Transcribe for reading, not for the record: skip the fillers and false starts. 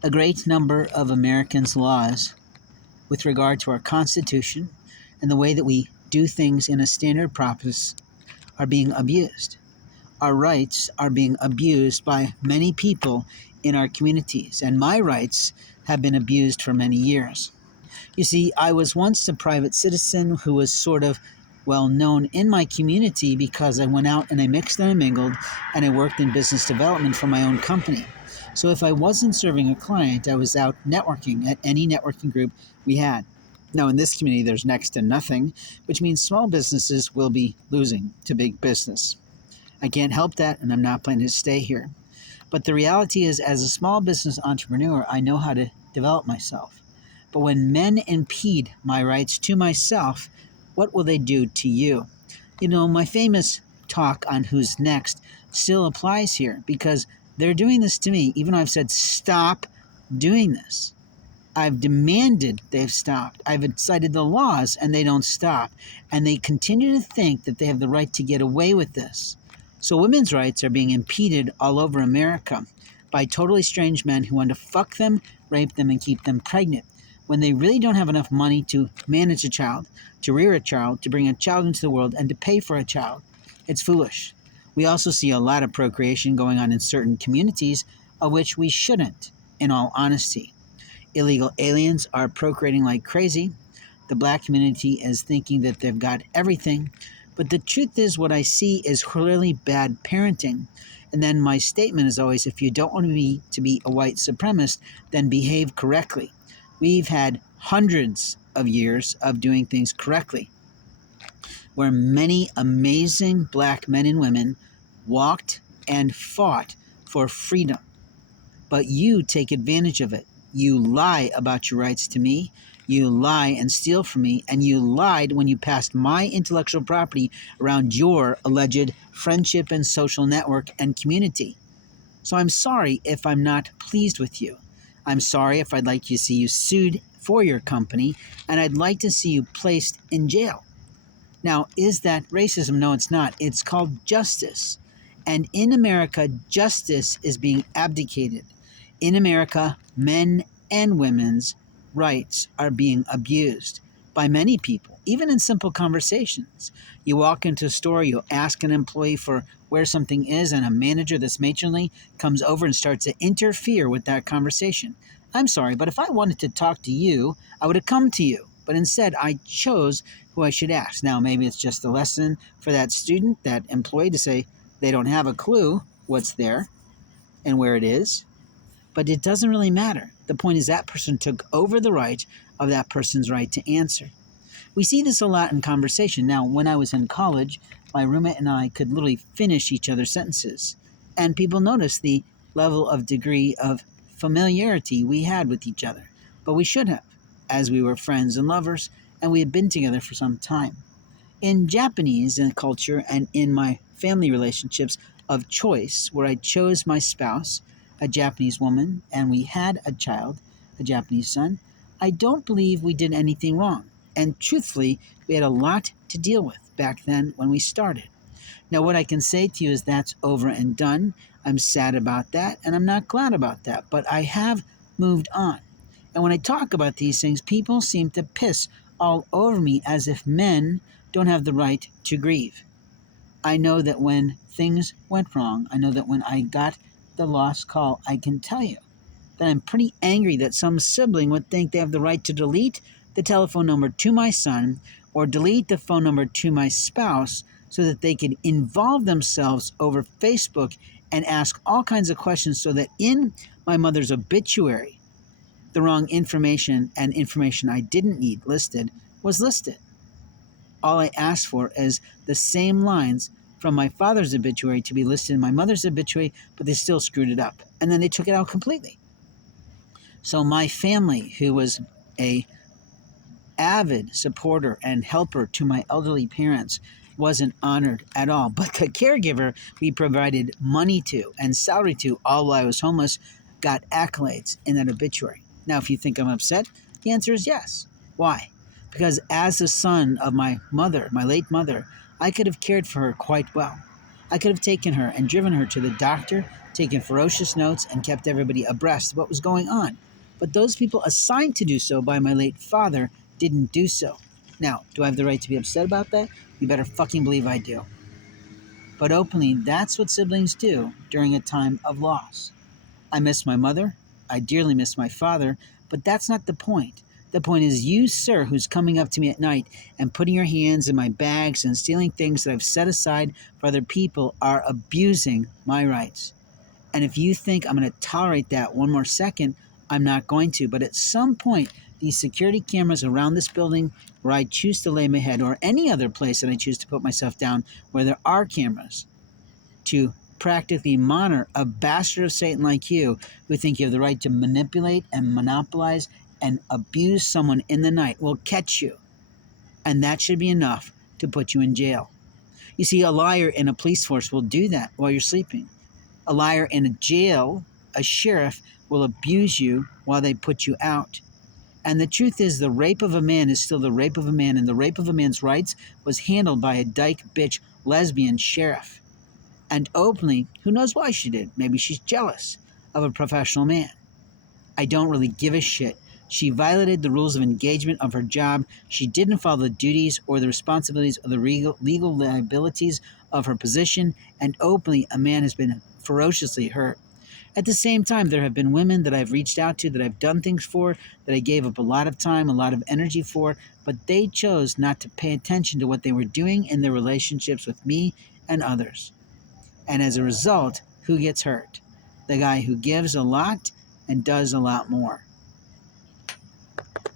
A great number of Americans' laws with regard to our Constitution and the way that we do things in a standard process are being abused. Our rights are being abused by many people in our communities, and my rights have been abused for many years. You see, I was once a private citizen who was sort of well known in my community because I went out and I mixed and I mingled and I worked in business development for my own company. So if I wasn't serving a client, I was out networking at any networking group we had. Now, in this community, there's next to nothing, which means small businesses will be losing to big business. I can't help that, and I'm not planning to stay here. But the reality is, as a small business entrepreneur, I know how to develop myself. But when men impede my rights to myself, what will they do to you? You know, my famous talk on who's next still applies here because they're doing this to me, even though I've said, stop doing this. I've demanded they've stopped. I've cited the laws and they don't stop. And they continue to think that they have the right to get away with this. So women's rights are being impeded all over America by totally strange men who want to fuck them, rape them, and keep them pregnant when they really don't have enough money to manage a child, to rear a child, to bring a child into the world, and to pay for a child. It's foolish. We also see a lot of procreation going on in certain communities, of which we shouldn't, in all honesty. Illegal aliens are procreating like crazy. The black community is thinking that they've got everything. But the truth is, what I see is clearly bad parenting. And then my statement is always, if you don't want me to be a white supremacist, then behave correctly. We've had hundreds of years of doing things correctly, where many amazing black men and women walked and fought for freedom. But you take advantage of it. You lie about your rights to me. You lie and steal from me. And you lied when you passed my intellectual property around your alleged friendship and social network and community. So I'm sorry if I'm not pleased with you. I'm sorry if I'd like to see you sued for your company, and I'd like to see you placed in jail. Now, is that racism? No, it's not. It's called justice. And in America, justice is being abdicated. In America, men and women's rights are being abused by many people, even in simple conversations. You walk into a store, you ask an employee for where something is, and a manager that's matronly comes over and starts to interfere with that conversation. I'm sorry, but if I wanted to talk to you, I would have come to you. But instead, I chose who I should ask. Now, maybe it's just a lesson for that student, that employee, to say they don't have a clue what's there and where it is. But it doesn't really matter. The point is that person took over the right of that person's right to answer. We see this a lot in conversation. Now, when I was in college, my roommate and I could literally finish each other's sentences. And people noticed the level of degree of familiarity we had with each other. But we should have, as we were friends and lovers, and we had been together for some time. In Japanese culture and in my family relationships of choice, where I chose my spouse, a Japanese woman, and we had a child, a Japanese son, I don't believe we did anything wrong. And truthfully, we had a lot to deal with back then when we started. Now, what I can say to you is that's over and done. I'm sad about that, and I'm not glad about that, but I have moved on. And when I talk about these things, people seem to piss all over me as if men don't have the right to grieve. I know that when things went wrong, I know that when I got the lost call, I can tell you that I'm pretty angry that some sibling would think they have the right to delete the telephone number to my son or delete the phone number to my spouse so that they could involve themselves over Facebook and ask all kinds of questions so that in my mother's obituary, the wrong information and information I didn't need listed was listed. All I asked for is the same lines from my father's obituary to be listed in my mother's obituary, but they still screwed it up. And then they took it out completely. So my family, who was a avid supporter and helper to my elderly parents, wasn't honored at all. But the caregiver we provided money to and salary to all while I was homeless got accolades in that obituary. Now, if you think I'm upset, the answer is yes. Why? Because as the son of my mother, my late mother, I could have cared for her quite well. I could have taken her and driven her to the doctor taken ferocious notes, and kept everybody abreast of what was going on. But those people assigned to do so by my late father didn't do so. Now, do I have the right to be upset about that? You better fucking believe I do. But openly, that's what siblings do during a time of loss. I miss my mother. I dearly miss my father, but that's not the point. The point is you, sir, who's coming up to me at night and putting your hands in my bags and stealing things that I've set aside for other people are abusing my rights. And if you think I'm going to tolerate that one more second, I'm not going to. But at some point, these security cameras around this building where I choose to lay my head, or any other place that I choose to put myself down where there are cameras, to practically monitor a bastard of Satan like you who think you have the right to manipulate and monopolize and abuse someone in the night will catch you. And that should be enough to put you in jail. You see, a liar in a police force will do that while you're sleeping. A liar in a jail, a sheriff, will abuse you while they put you out. And the truth is, the rape of a man is still the rape of a man, and the rape of a man's rights was handled by a dyke bitch lesbian sheriff. And openly, who knows why she did? Maybe she's jealous of a professional man. I don't really give a shit. She violated the rules of engagement of her job. She didn't follow the duties or the responsibilities or the legal liabilities of her position, and openly, a man has been ferociously hurt. At the same time, there have been women that I've reached out to, that I've done things for, that I gave up a lot of time, a lot of energy for, but they chose not to pay attention to what they were doing in their relationships with me and others. And as a result, who gets hurt? The guy who gives a lot and does a lot more.